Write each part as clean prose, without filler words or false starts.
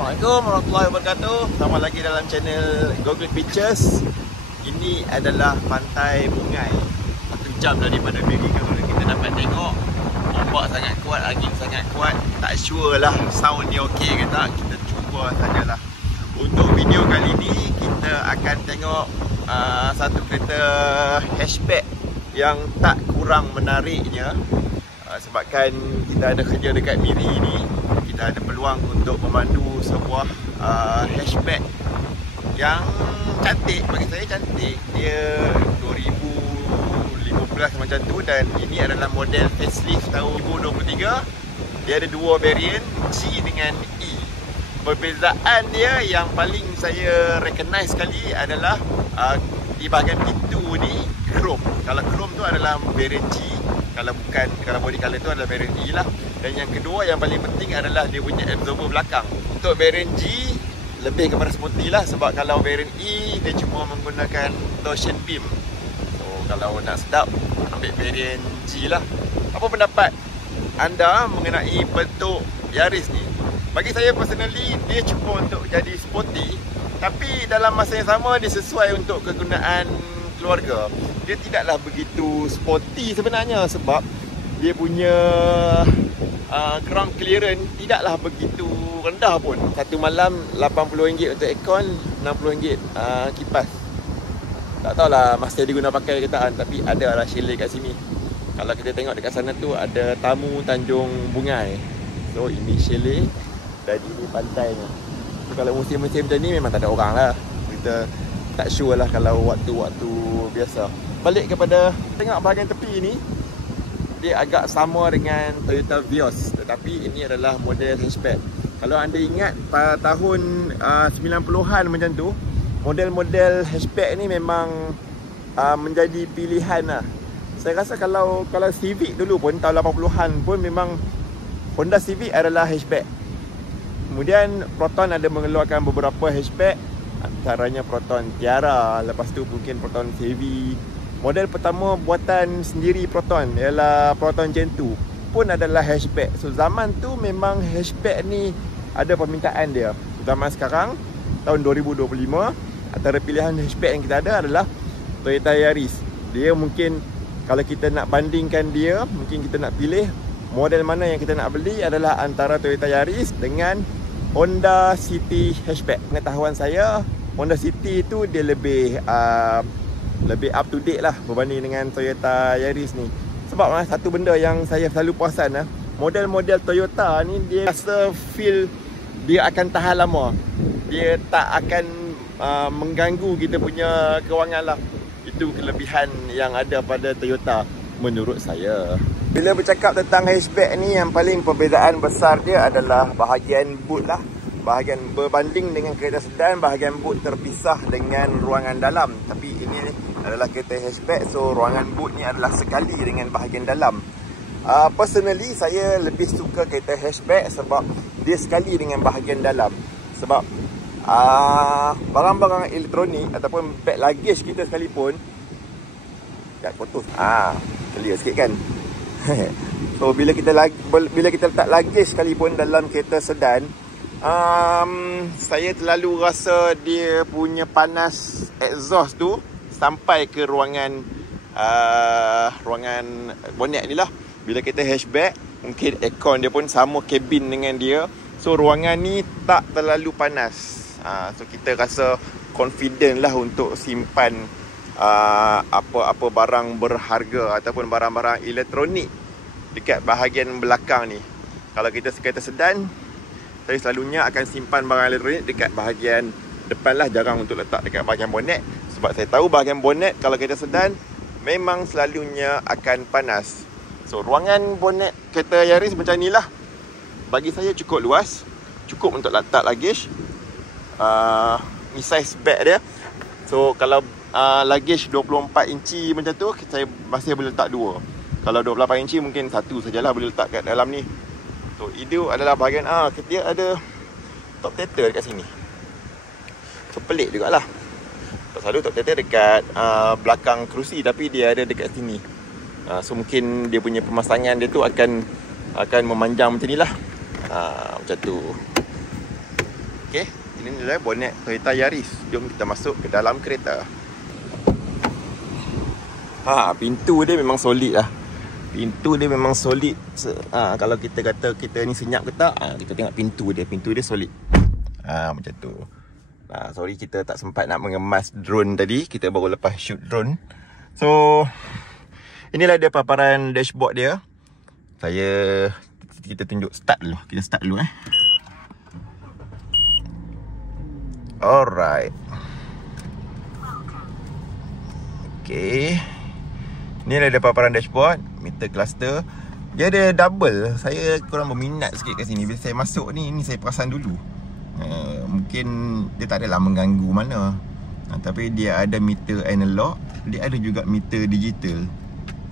Assalamualaikum warahmatullahi wabarakatuh. Selamat lagi dalam channel Google Pictures. Ini adalah Pantai Bungai. 1 jam daripada Merry kita dapat tengok. Ombak sangat kuat, angin sangat kuat. Tak sure lah sound ni okey ke tak. Kita cuba sajalah. Untuk video kali ni kita akan tengok satu kereta hatchback yang tak kurang menariknya. Sebabkan kita ada kerja dekat Miri ni, kita ada peluang untuk memandu sebuah hatchback yang cantik, bagi saya cantik. Dia 2015 macam tu, dan ini adalah model facelift tahun 2023. Dia ada dua variant, G dengan E. Perbezaan dia yang paling saya recognize sekali adalah di bahagian pintu ni chrome. Kalau chrome tu adalah variant G, kalau body color tu adalah variant E lah. Dan yang kedua yang paling penting adalah dia punya absorber belakang. Untuk variant G lebih kepada sporty lah, sebab kalau variant E dia cuma menggunakan torsion beam. So kalau nak sedap, ambil variant G lah. Apa pendapat anda mengenai bentuk Yaris ni? Bagi saya personally, dia cuba untuk jadi sporty, tapi dalam masa yang sama dia sesuai untuk kegunaan keluarga. Dia tidaklah begitu sporty sebenarnya, sebab dia punya ground clearance tidaklah begitu rendah pun. Satu malam RM80 untuk aircon, RM60 kipas. Tak tahulah masa dia guna pakai ke tak, tapi ada lah chalet kat sini. Kalau kita tengok dekat sana tu ada Tamu Tanjung Bungai. So ini chalet dan ini pantainya. So, kalau musim-musim macam ni memang tak ada orang lah. Kita tak sure lah kalau waktu-waktu biasa. Balik kepada tengok bahagian tepi ni, dia agak sama dengan Toyota Vios, tetapi ini adalah model hatchback. Kalau anda ingat pada tahun 90-an macam tu, model-model hatchback ni memang menjadi pilihan lah. Saya rasa kalau Civic dulu pun tahun 80-an pun memang Honda Civic adalah hatchback. Kemudian Proton ada mengeluarkan beberapa hatchback, antaranya Proton Tiara, lepas tu mungkin Proton Heavy. Model pertama buatan sendiri Proton ialah Proton Gen 2 pun adalah hatchback. So zaman tu memang hatchback ni ada permintaan dia. Zaman sekarang tahun 2025, antara pilihan hatchback yang kita ada adalah Toyota Yaris. Dia mungkin kalau kita nak bandingkan dia, mungkin kita nak pilih model mana yang kita nak beli adalah antara Toyota Yaris dengan Honda City hatchback. Pengetahuan saya, Honda City tu dia lebih up to date lah berbanding dengan Toyota Yaris ni. Sebab satu benda yang saya selalu perasan lah, model-model Toyota ni dia rasa feel dia akan tahan lama. Dia tak akan mengganggu kita punya kewangan lah. Itu kelebihan yang ada pada Toyota menurut saya. Bila bercakap tentang hatchback ni, yang paling perbezaan besar dia adalah bahagian boot lah. Bahagian berbanding dengan kereta sedan, bahagian boot terpisah dengan ruangan dalam. Tapi ini adalah kereta hatchback, so ruangan boot ni adalah sekali dengan bahagian dalam. Personally, saya lebih suka kereta hatchback sebab dia sekali dengan bahagian dalam. Sebab barang-barang elektronik ataupun bag luggage kita sekalipun, kat kotor. Clear sikit kan. So bila kita letak luggage sekalipun dalam kereta sedan, saya terlalu rasa dia punya panas exhaust tu sampai ke ruangan bonnet ni lah. Bila kita hatchback, mungkin aircon dia pun sama cabin dengan dia, so ruangan ni tak terlalu panas. So kita rasa confident lah untuk simpan apa-apa barang berharga ataupun barang-barang elektronik dekat bahagian belakang ni. Kalau kita kereta sedan, saya selalunya akan simpan barang elektronik dekat bahagian depan lah, jarang untuk letak dekat bahagian bonnet. Sebab saya tahu bahagian bonnet kalau kereta sedan memang selalunya akan panas. So ruangan bonnet kereta Yaris macam ni lah. Bagi saya cukup luas, cukup untuk letak luggage. Ni size bag dia. So kalau luggage 24 inci macam tu, saya masih boleh letak 2. Kalau 28 inci mungkin 1 sajalah boleh letak kat dalam ni. So itu adalah bahagian dia ada top tether dekat sini. So pelik jugalah. Tak selalu top tether dekat belakang kerusi, tapi dia ada dekat sini. So mungkin dia punya pemasangan dia tu akan memanjang macam ni lah. Macam tu. Okay, ini adalah bonet Toyota Yaris. Jom kita masuk ke dalam kereta. Pintu dia memang solid lah. Pintu dia memang solid. Kalau kita kata kita ni senyap ke tak, kita tengok pintu dia. Pintu dia solid. Macam tu. Sorry kita tak sempat nak mengemas drone tadi. Kita baru lepas shoot drone. So, inilah dia paparan dashboard dia. Kita tunjuk start dulu. Kita start dulu Alright. Okay. Ni ada paparan dashboard, meter cluster. Dia ada double. Saya kurang berminat sikit kat sini. Bila saya masuk ni saya perasan dulu. Mungkin dia tak adalah mengganggu mana. Tapi dia ada meter analog, dia ada juga meter digital.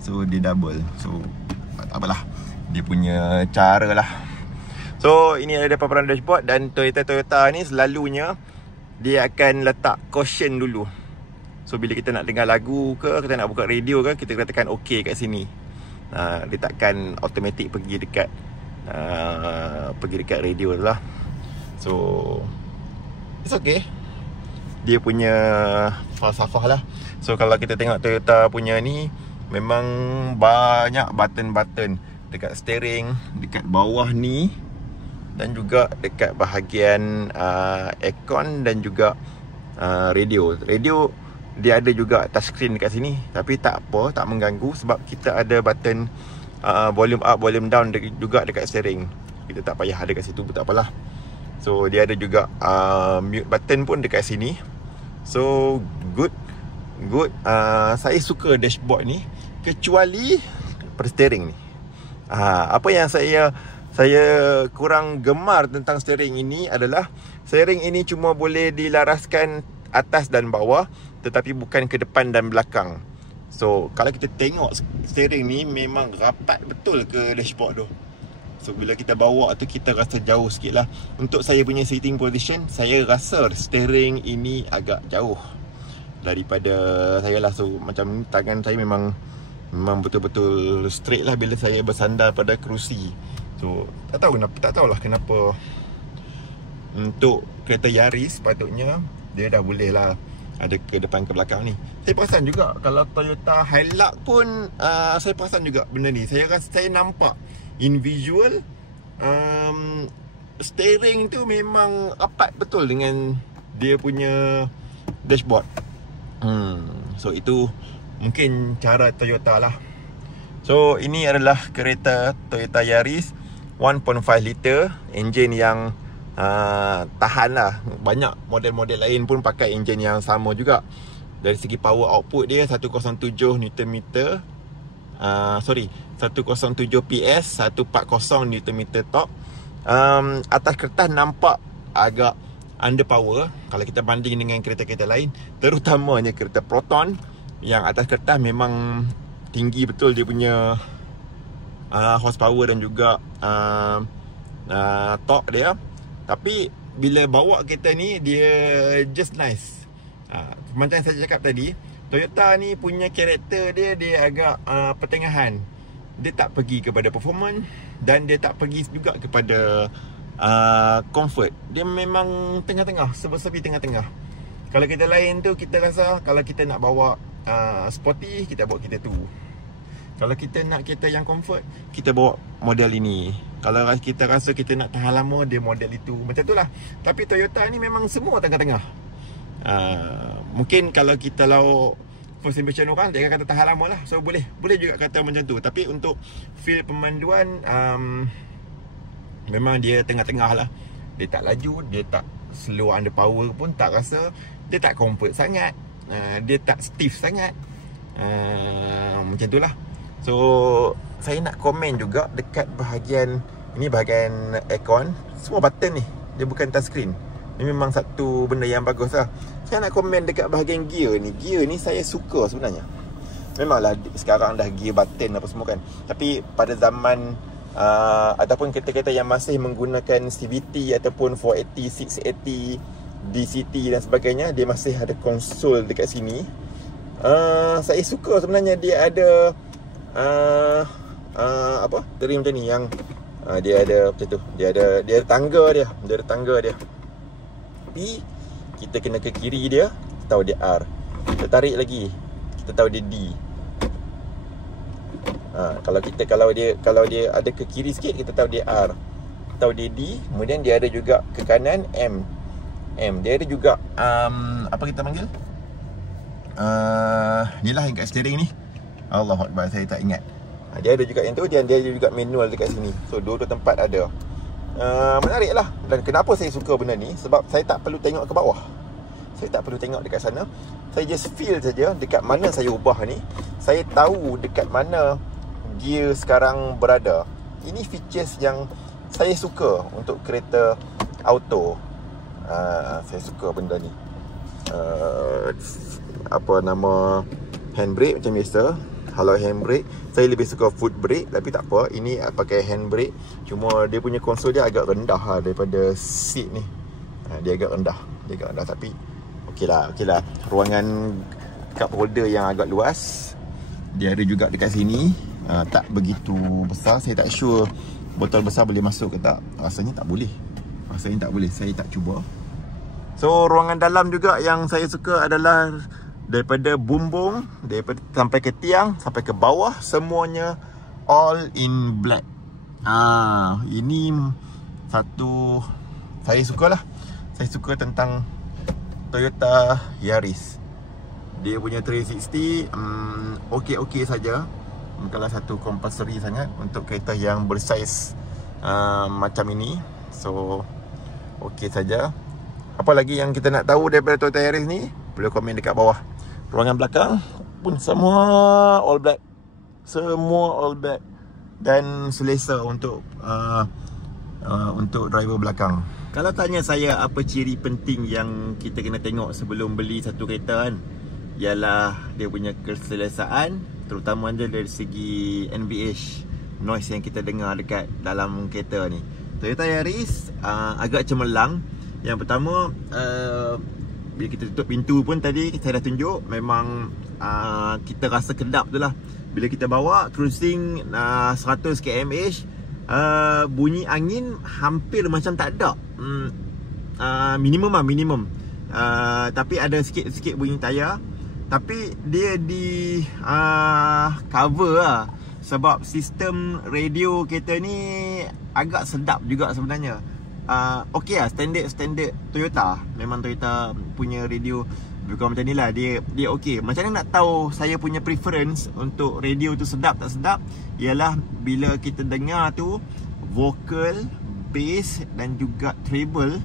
So dia double. So tak apalah, dia punya cara lah. So ini ada paparan dashboard. Dan Toyota ni selalunya dia akan letak caution dulu. So bila kita nak dengar lagu ke, kita nak buka radio ke, kita tekan OK kat sini. Dia takkan automatic pergi dekat radio tu lah. So it's okay. Dia punya falsafah lah. So kalau kita tengok Toyota punya ni, memang banyak button-button dekat steering, dekat bawah ni, dan juga dekat bahagian aircon dan juga radio. Radio dia ada juga touchscreen dekat sini. Tapi tak apa, tak mengganggu sebab kita ada button volume up, volume down juga dekat steering. Kita tak payah ada kat situ pun tak apalah. So dia ada juga mute button pun dekat sini. So good. Saya suka dashboard ni, kecuali steering ni. Apa yang saya kurang gemar tentang steering ini adalah steering ini cuma boleh dilaraskan atas dan bawah, tetapi bukan ke depan dan belakang. So kalau kita tengok steering ni memang rapat betul ke dashboard tu. So bila kita bawa tu kita rasa jauh sikit lah. Untuk saya punya sitting position, saya rasa steering ini agak jauh daripada saya lah. So macam tangan saya memang betul-betul straight lah bila saya bersandar pada kerusi. So tak tahulah kenapa untuk kereta Yaris patutnya dia dah boleh lah ada ke depan ke belakang ni. Saya perasan juga kalau Toyota Hilux pun saya perasan juga benda ni. Saya nampak in visual steering tu memang rapat betul dengan dia punya dashboard. So itu mungkin cara Toyota lah. So ini adalah kereta Toyota Yaris 1.5 liter, enjin yang tahan lah. Banyak model-model lain pun pakai enjin yang sama juga. Dari segi power output dia 107 Nm, 107 PS, 140 Nm torque. Atas kertas nampak agak underpower kalau kita banding dengan kereta-kereta lain, terutamanya kereta Proton yang atas kertas memang tinggi betul dia punya horsepower dan juga torque dia. Tapi bila bawa kereta ni dia just nice. Macam saya cakap tadi, Toyota ni punya karakter dia agak pertengahan. Dia tak pergi kepada performance dan dia tak pergi juga kepada comfort. Dia memang tengah-tengah, serba-serbi tengah-tengah. Kalau kita lain tu, kita rasa kalau kita nak bawa sporty, kita bawa kereta tu. Kalau kita nak kereta yang comfort, kita bawa model ini. Kalau kita rasa kita nak tahan lama, dia model itu. Macam tu lah. Tapi Toyota ni memang semua tengah-tengah. Mungkin kalau kita first impression orang, dia akan kata tahan lama lah. So boleh juga kata macam tu. Tapi untuk feel pemanduan, memang dia tengah-tengah lah. Dia tak laju, dia tak slow underpower pun tak rasa. Dia tak comfort sangat, dia tak stiff sangat. Macam tu lah. So saya nak komen juga dekat bahagian ini, bahagian aircon. Semua button ni, dia bukan touchscreen. Ini memang satu benda yang bagus lah. Saya nak komen dekat bahagian gear ni. Gear ni saya suka sebenarnya. Memanglah sekarang dah gear button apa semua kan. Tapi pada zaman ataupun kereta-kereta yang masih menggunakan CVT ataupun 480, 680, DCT dan sebagainya, dia masih ada konsol dekat sini. Saya suka sebenarnya dia ada teri macam ni yang dia ada macam tu. Dia ada tangga dia. Dia ada tangga dia. Tapi kita kena ke kiri dia, kita tahu dia R. Kita tarik lagi, kita tahu dia D. Kalau dia ada ke kiri sikit, kita tahu dia R. Kita tahu dia D. Kemudian dia ada juga ke kanan M. Dia ada juga apa kita panggil? Ni lah yang kat steering ni. Allahuakbar, saya tak ingat. Dia ada juga yang tu, dia ada juga manual dekat sini. So dua-dua tempat ada. Menarik lah. Dan kenapa saya suka benda ni? Sebab saya tak perlu tengok ke bawah, saya tak perlu tengok dekat sana. Saya just feel saja dekat mana saya ubah ni. Saya tahu dekat mana gear sekarang berada. Ini features yang saya suka untuk kereta auto. Saya suka benda ni. Apa nama, handbrake macam biasa. Kalau handbrake, saya lebih suka foot brake, tapi tak apa, ini pakai handbrake. Cuma dia punya konsol dia agak rendah lah daripada seat ni. Dia agak rendah, tapi okey lah. Ruangan cup holder yang agak luas. Dia ada juga dekat sini. Tak begitu besar. Saya tak sure botol besar boleh masuk ke tak. Rasanya tak boleh. Saya tak cuba. So ruangan dalam juga yang saya suka adalah daripada bumbung, daripada sampai ke tiang, sampai ke bawah, semuanya all in black. Ini satu saya sukalah. Saya suka tentang Toyota Yaris. Dia punya 360 okey saja. Bukanlah satu compulsory sangat untuk kereta yang bersaiz macam ini. So okey saja. Apa lagi yang kita nak tahu daripada Toyota Yaris ni? Boleh komen dekat bawah. Ruangan belakang pun semua all black. Semua all black. Dan selesa untuk driver belakang. Kalau tanya saya apa ciri penting yang kita kena tengok sebelum beli satu kereta kan, ialah dia punya keselesaan, terutama dari segi NVH, noise yang kita dengar dekat dalam kereta ni. Toyota Yaris agak cemerlang. Yang pertama, bila kita tutup pintu pun tadi saya dah tunjuk, memang kita rasa kedap tu lah. Bila kita bawa cruising 100 km/h, bunyi angin hampir macam tak ada. Minimum. Tapi ada sikit-sikit bunyi tayar. Tapi dia di cover lah. Sebab sistem radio kereta ni agak sedap juga sebenarnya. Okey lah, standard Toyota. Memang Toyota punya radio bukan macam ni lah. Dia okey. Macam mana nak tahu saya punya preference untuk radio tu sedap tak sedap? Ialah bila kita dengar tu vocal, bass dan juga treble,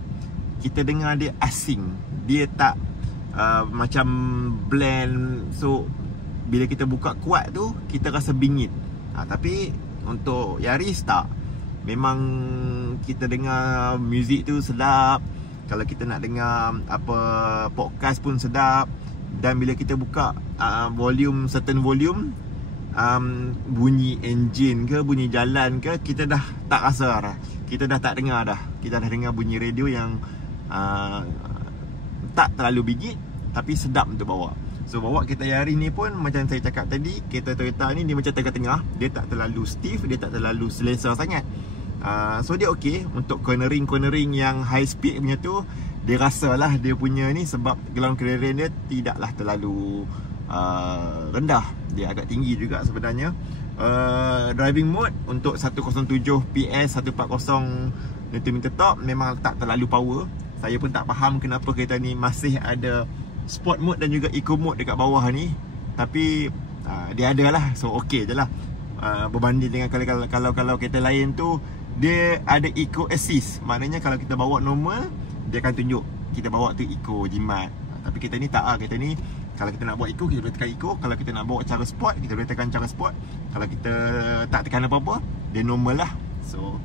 kita dengar dia asing. Dia tak macam blend. So bila kita buka kuat tu, kita rasa bingit. Tapi untuk Yaris tak. Memang kita dengar muzik tu sedap. Kalau kita nak dengar apa podcast pun sedap. Dan bila kita buka volume, certain volume, bunyi enjin ke, bunyi jalan ke, kita dah tak rasa dah. Kita dah tak dengar dah. Kita dah dengar bunyi radio yang tak terlalu bingit tapi sedap untuk bawa. So bawa kereta Yaris ni pun macam saya cakap tadi, kereta Toyota ni dia macam tengah-tengah. Dia tak terlalu stiff, dia tak terlalu selesa sangat. So dia okey untuk cornering yang high speed punya tu. Dia rasalah dia punya ni, sebab ground clearance dia tidaklah terlalu rendah. Dia agak tinggi juga sebenarnya. Driving mode untuk 107 PS 140 Nm top memang tak terlalu power. Saya pun tak faham kenapa kereta ni masih ada sport mode dan juga eco mode dekat bawah ni. Tapi dia ada lah. So okey je lah. Berbanding dengan kalau kereta lain tu dia ada eco assist. Maknanya kalau kita bawa normal, dia akan tunjuk kita bawa tu eco, jimat. Tapi kereta ni tak lah. Kereta ni kalau kita nak buat eco, kita boleh tekan eco. Kalau kita nak bawa cara sport, kita boleh tekan cara sport. Kalau kita tak tekan apa-apa, dia normal lah. So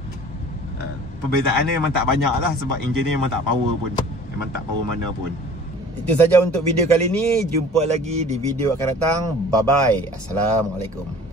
perbezaan dia memang tak banyak lah. Sebab enjin ni memang tak power pun. Memang tak power mana pun. Itu saja untuk video kali ni. Jumpa lagi di video akan datang. Bye bye. Assalamualaikum.